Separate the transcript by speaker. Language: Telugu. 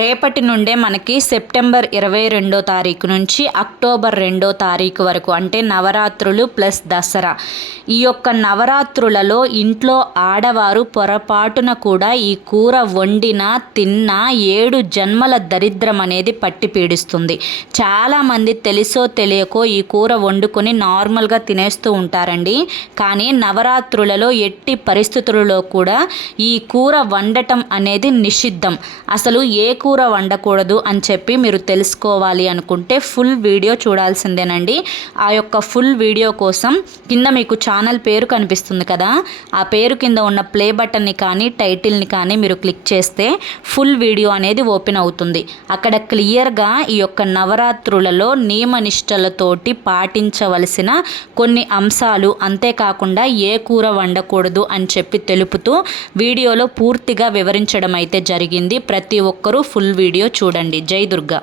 Speaker 1: రేపటి నుండే మనకి సెప్టెంబర్ ఇరవై రెండో తారీఖు నుంచి అక్టోబర్ రెండో తారీఖు వరకు అంటే నవరాత్రులు ప్లస్ దసరా. ఈ యొక్క నవరాత్రులలో ఇంట్లో ఆడవారు పొరపాటున కూడా ఈ కూర వండిన తిన్న ఏడు జన్మల దరిద్రం అనేది పట్టి పీడిస్తుంది. చాలామంది తెలుసో తెలియకో ఈ కూర వండుకొని నార్మల్గా తినేస్తూ ఉంటారండి. కానీ నవరాత్రులలో ఎట్టి పరిస్థితులలో కూడా ఈ కూర వండటం అనేది నిషిద్ధం. అసలు ఏ కూర వండకూడదు అని చెప్పి మీరు తెలుసుకోవాలి అనుకుంటే ఫుల్ వీడియో చూడాల్సిందేనండి. ఆ యొక్క ఫుల్ వీడియో కోసం కింద మీకు ఛానల్ పేరు కనిపిస్తుంది కదా. ఆ పేరు కింద ఉన్న ప్లే బటన్ని కానీ టైటిల్ని కానీ మీరు క్లిక్ చేస్తే ఫుల్ వీడియో అనేది ఓపెన్ అవుతుంది. అక్కడ క్లియర్గా ఈ యొక్క నవరాత్రులలో నియమనిష్టలతోటి పాటించవలసిన కొన్ని అంశాలు అంతేకాకుండా ఏ కూర వండకూడదు అని చెప్పి తెలుపుతూ వీడియోలో పూర్తిగా వివరించడం అయితే జరిగింది. ప్రతి ఒక్కరూ ఫుల్ వీడియో చూడండి. జై దుర్గా.